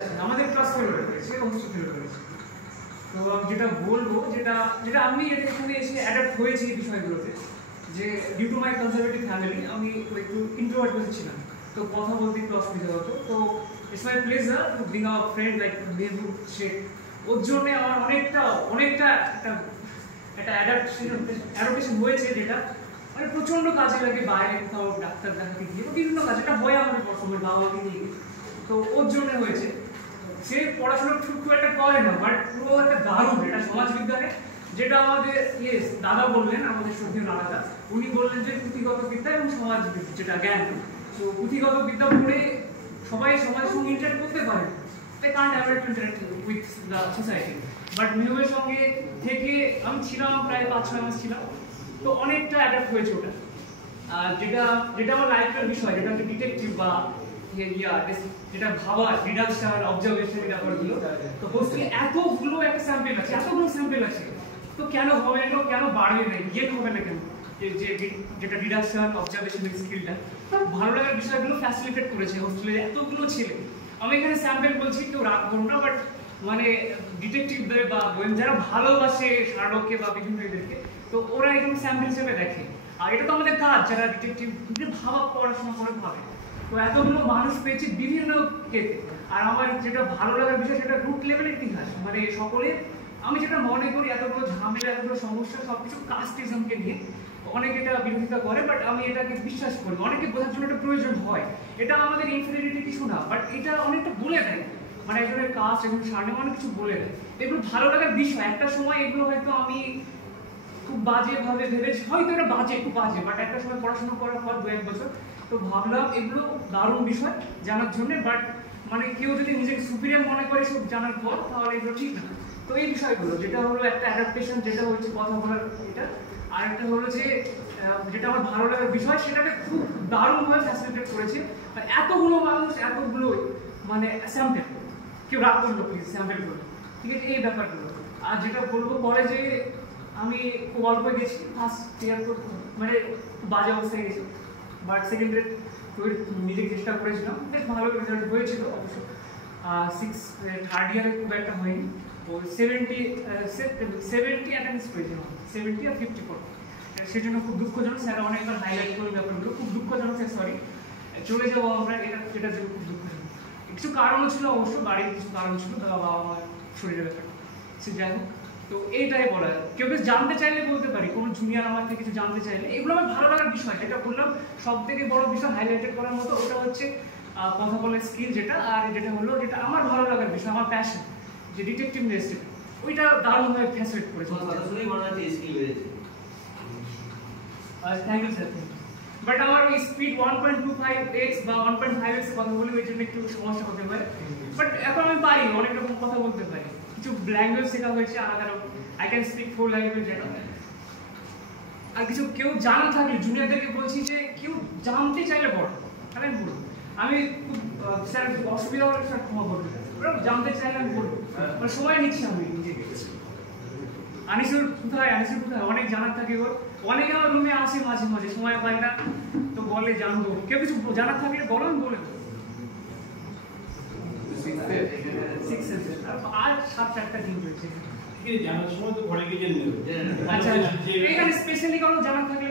আমাদের ক্লাস ফেলো হয়েছে হোস্টেল ফেলো হয়েছে। তো যেটা বলবো যেটা যেটা আমি এখানে এসে অ্যাডাপ্ট হয়েছি এই বিষয়গুলোতে, যে due to my conservative family আমি একটু ইন্ট্রোভার্ট ছিলাম, তো কথা বলতে একটু অসুবিধা হতো। তো it's my pleasure to being a friend like Mehbu Sheikh. ওর জন্য আমার অনেকটা অনেকটা একটা অ্যাডাপ্টেশন হয়েছে, যেটা মানে প্রচণ্ড কাজে লাগে বাইরে কোথাও ডাক্তার দেখাতে গিয়ে বিভিন্ন কাজ, এটা হয় আমাদের বর্তমানে বাবা মাকে নিয়ে গিয়ে। তো ওর জন্য হয়েছে। সে পড়াশোনা খুব একটা করে না, বাট পুরো একটা দারুণ এটা সমাজবিজ্ঞানে, যেটা আমাদের দাদা বললেন, আমাদের শ্রদ্ধেয় দাদা, উনি বললেন যে পুঁথিগত বিদ্যা এবং সমাজবিদ্যা যেটা জ্ঞান। তো পুঁথিগত বিদ্যা পড়ে সবাই সমাজের সঙ্গে ইন্টারেক্ট করতে পারে, they can't ever interact with the society, but মিউয়ের সঙ্গে থেকে আমি ছিলাম প্রায় 5-6 মাস ছিলাম, তো অনেকটা অ্যাডাপ্ট হয়েছে ওটা। আর যেটা যেটা আমার লাইফের বিষয়, যেটা হচ্ছে ডিটেকটিভ বা যেটা ভাবা ডিডাকশন অবজারভেশন ব্যাপারগুলো, তো হোস্টেলে এতগুলো একটা স্যাম্পল আছে, এতগুলো স্যাম্পল আছে, তো কেন হবে না, কেন বাড়বে না, গেট হবে না কেন? যেটা ডিডাকশন অবজারভেশন স্কিলটা ভালো লাগার বিষয়গুলো ফ্যাসিলিটেট করেছে হোস্টেলে এতগুলো ছেলে। আমি এখানে স্যাম্পল বলছি, কেউ রাগ করো না, বাট মানে ডিটেকটিভদের বা যারা ভালোবাসে শার্লককে বা বিভিন্ন এদেরকে, তো ওরা এরকম স্যাম্পল হিসেবে দেখে। আর এটা তো আমাদের কাজ, যারা ডিটেকটিভ ভাবা পড়াশোনা করে ভাবে। তো এতগুলো মানুষ পেয়েছি বিভিন্ন কেতে। আর আমার যেটা ভালো লাগার বিষয়, সেটা রুট লেভেলের ইতিহাস, মানে সকলে আমি যেটা মনে করি এতগুলো ঝামেলা এতগুলো সমস্যা সবকিছু কাস্টিজমকে নিয়ে অনেকে এটা বিরোধিতা করে, বাট আমি এটাকে বিশ্বাস করি, অনেকে বোঝার জন্য এটা প্রয়োজন হয়। এটা আমাদের ইনফিরিয়রিটি কিছু না, বাট এটা অনেকটা বলে দেয়, মানে একজনের কাস্ট এবং সারনেম অনেক কিছু বলে দেয়। এগুলো ভালো লাগার বিষয়। একটা সময় এগুলো হয়তো আমি খুব বাজে ভাবে ভেবেছি, হয়তো এটা বাজে খুব বাজে, বাট একটা সময় পড়াশোনা করার পর 2-1 বছর তো ভাবলাম এগুলো দারুণ বিষয় জানার জন্য, বাট মানে কেউ যদি নিজেকে সুপিরিয়র মনে করে সব জানার পর, তাহলে এগুলো ঠিক না। তো এই বিষয়গুলো যেটা হলো একটা অ্যাডাপ্টেশন, যেটা হচ্ছে কথা বলার এটা, আর একটা হলো যে যেটা আমার ভালো লাগার বিষয়, সেটাকে খুব দারুণভাবে ফ্যাসিলিটেট করেছে। এতগুলো মানুষ এতগুলো মানে স্যাম্পল, কেউ রাগ করলো প্লিজ স্যাম্পল করলো, ঠিক আছে, এই ব্যাপারগুলো। আর যেটা বলবো কলেজে আমি খুব অল্প গেছি, ফার্স্ট ইয়ার তো মানে খুব বাজে অবস্থায় গেছি, বাট সেকেন্ড ইয়ার নিজেকে চেষ্টা করেছিলাম, বেশ ভালো রেজাল্ট হয়েছিল অবশ্য। থার্ড ইয়ারে খুব একটা হয়নি, ও 70 অ্যাটেন্ডেন্স পেয়েছিলাম, 70 আর 54। সেজন্য খুব দুঃখজনক, স্যার অনেকবার হাইলাইট করে ব্যাপারগুলো, খুব দুঃখজনক স্যার, সরি চলে যাবো আমরা, এটা জন্য খুব দুঃখজনক। কিছু কারণও ছিল অবশ্য, বাড়ির কিছু কারণ ছিল, বাবা আমার শরীরের ব্যাপারটা, সে যাই হোক। তো এইটাই বলা, কেউ কিছু জানতে চাইলে বলতে পারি, কোনো জুনিয়র আমার থেকে কিছু জানতে চাইলে, এগুলো আমার ভালো লাগার বিষয়। যেটা বললাম সব থেকে বড় বিষয় হাইলাইটেড করার মতো, ওটা হচ্ছে কথা বলার স্কিল যেটা, আর যেটা হলো যেটা আমার ভালো লাগার বিষয়, আমার প্যাশন, যে ডিটেকটিভনেস, ওইটা দারুণভাবে ফ্যাসিলিটেট করেছে। Thank you sir. বাট আমার ওই স্পিড 1.25x বা 1.5x কথা বলি, ওই জন্য একটু সমস্যা হতে পারে, বাট এখন আমি পারি, অনেক রকম কথা বলতে পারি, কিছু ল্যাঙ্গুয়েজ শেখা হয়েছে আলাদা রকম, আই ক্যান স্পিক 4 ল্যাঙ্গুয়েজ। আর কিছু কেউ জানা থাকলে জুনিয়রদেরকে বলছি যে কেউ জানতে চাইলে বড়, তাহলে আমি বলবো, আমি খুব স্যার অসুবিধা হলে স্যার ক্ষমা করবে, জানতে চাইলে আমি বলবো, মানে সময় নিচ্ছি আমি নিজেকে। আনিসুর কোথায়, অনেক জানার থাকে ওর, অনেকে আমার রুমে আসে মাঝে মাঝে, সময় পায় না, তো বলে জানবো, কেউ কিছু জানার থাকলে বলো, আমি বলে দেবো। আর 7-8টা দিন রয়েছে, জানার সময় তো ঘরে গিয়ে জেনে নেবে। আচ্ছা, এখানে স্পেশালি কারো জানার থাকলে